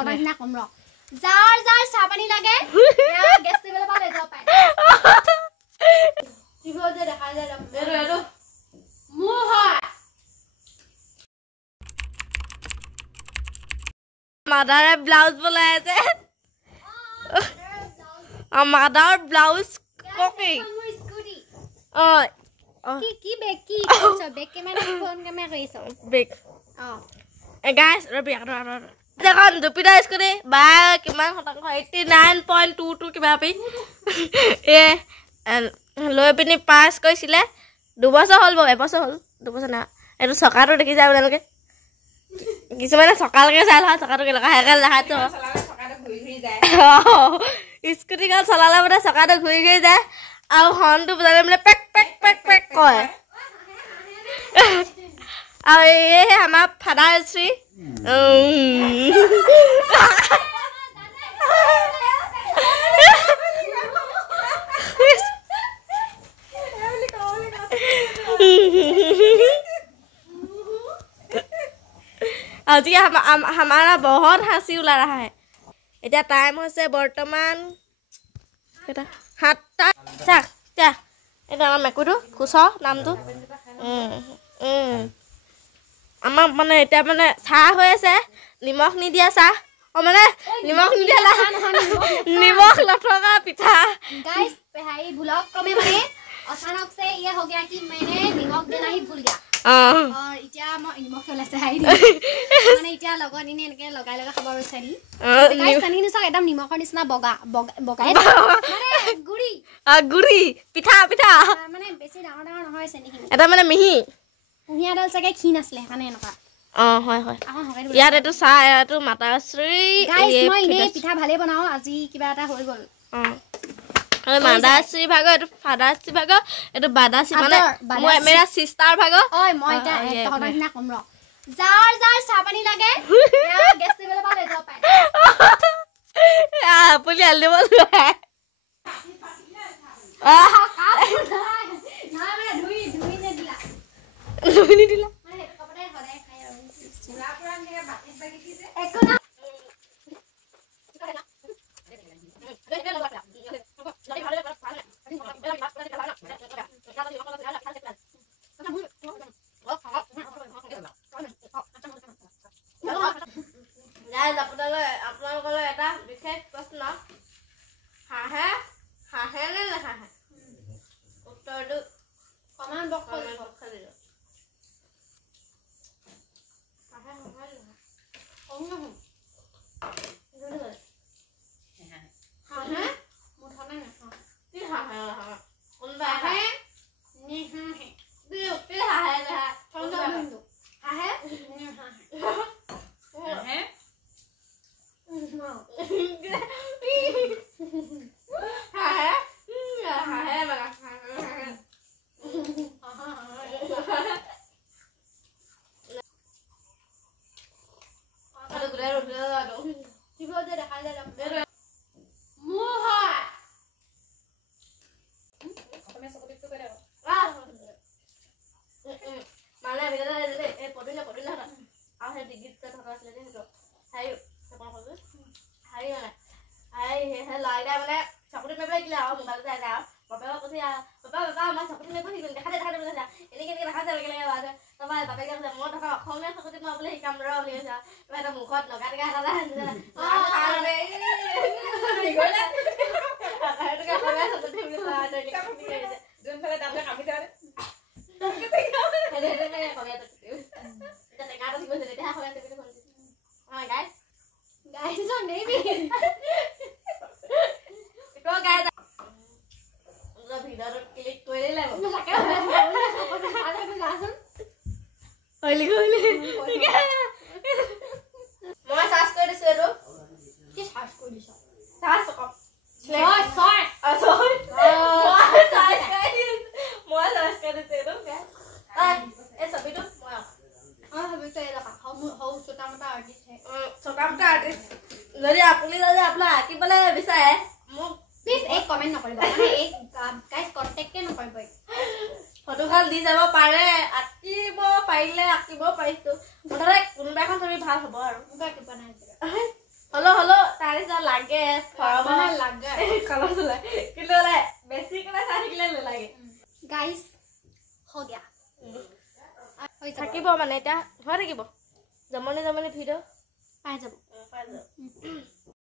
তহঁতৰ নিচিনা কম ৰ যাৰ যাৰ চাহ পানী লাগে গেছ টেবলৰ পৰা লৈ যাব পাৰে টিভিত যে দেখা যায় এইটো মোৰ হয় মাদাৰে ব্লাউজ বলাই আছে মাদাৰ ব্লাউজ কপি কি বেক কি কৰিছ বেক কেমেৰা ফোন কেমেৰা কৰিছ বেক গাইছ ৰবি দেখোন জুপিটাৰ স্কুটি বা কিমান শতাংশ 89.22 কিবা পি লৈ পিনি পাছ কৰিছিলে 2 বছৰ হ'ল এবছৰ হ'ল 2 বছৰ না এইটো চকাটো দেখি যায় আপোনালোকে কিছুমানে চকালকে চাই লয় চকাটো কেনেকুৱা হেকাল দেখাইছো স্কুটিখন চলালে মানে চকাটো ঘূৰি ঘূৰি যায় আৰু হৰ্ণটো বজালে মানে পেক পেক পেক পেক কয় আৰু এই আমাৰ ফাদাৰ শ্ৰী আজি हमारा बहुत हंसी उला रहा है এতিয়া টাইম হৈছে বৰ্তমান কেটা 7টা চাক চা এটা আমাৰ মেকুটো খুছ নামটো আমাৰ মানে এতিয়া মানে চাহ হৈ আছে নিমখ নিদিয়া চাহ মানে নিমখ নিদিয়া নিমখ নথকা পিঠা गाइस भाई ब्लॉग में মানে अचानक से ये हो गया कि मैंने नमक देना ही भूल गया और इटा म नमक खलासे हाई माने इटा लगन इने एके लगाय लगा खबर होइछनी गाइस तनी निसा एकदम नमक निसना बगाय माने गुड़ी पिठा माने बेसी डाঙर डाঙर নহয় আছে নেকি এটা মানে মিহি কুহিয়া ডাল চাগে ক্ষীণ আসলে মানে এনেকা হয় ইয়াত এটো চাহ এটো মাতাশ্ৰী গাইস মই ইনে পিঠা ভালে বনাও আজি কিবা এটা হৈ গল মাদাশ্ৰী ভাগ এটো ফাদাশ্ৰী ভাগ এটো বাদাশ্ৰী মানে মই মেৰা সিস্টাৰ ভাগ ওই মই এটা তহঁতৰ নিচিনা কম ৰ যাৰ যাৰ চাহ পানী লাগে গেছ টেবলৰ পৰা লৈ যাব পাৰে পুলি আল দিব না মানে ধুই নে দিলা মানে কপড়ে হদাই খাই আৰু পুৰা পুৰা নিয়ে বাতিত বাকি দিছে একো না আপোনালোকলৈ এটা বিশেষ প্ৰশ্ন হাঁহে নে নাহাঁহে উত্তৰটো কমেণ্ট বক্সত দিব যদি আপুনি যদি আপোনাৰ আঁকিবলৈ বিচাৰে মোক প্লিজ এক কমেন্ট নকৰিব মানে এক গাইস কন্টাক্টে নকৰিব ফটোখন দি যাব পাৰে আঁকিব পাৰিলে আঁকিব পাৰিছো মুঠতে কোনোবা এখন ছবি ভাল হ'ব আৰু মুগা কি বনাই লাগে মানে লাগে কলম চলাই কিন্তু বেছি কোনে চাই থাকিলে নালাগে গাইজ হৈ গয়া থাকিব মানে এতিয়া হৈ থাকিব জমনি জমনি ভিডিঅ' পাই যাব পাই যাব